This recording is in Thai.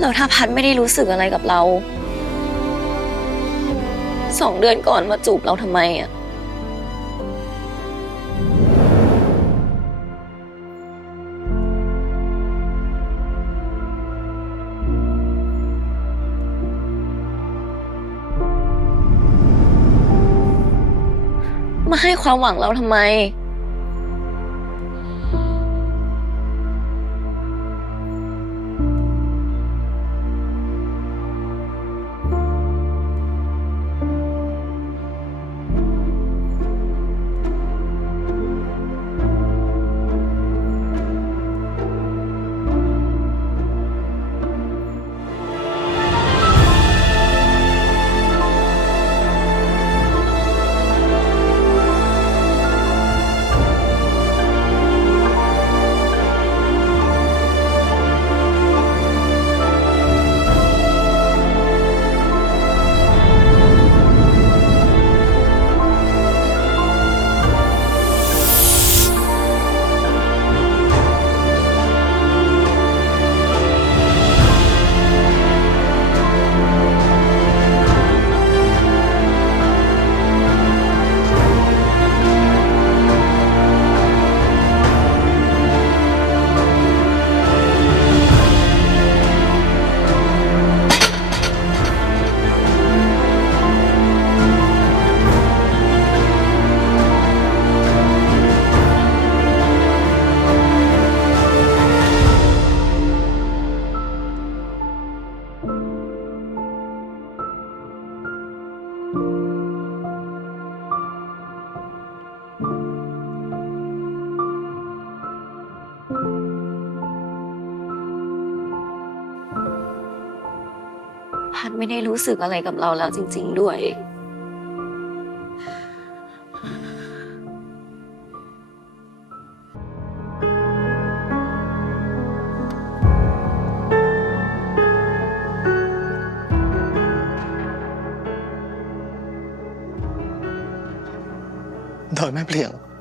แล้วถ้าพัดไม่ได้รู้สึกอะไรกับเรา2 เดือนก่อนมาจูบเราทำไมอะมาให้ความหวังเราทำไมพัดไม่ได้รู้สึกอะไรกับเราแล้วจริงๆด้วยโดยไม่เปลี่ยน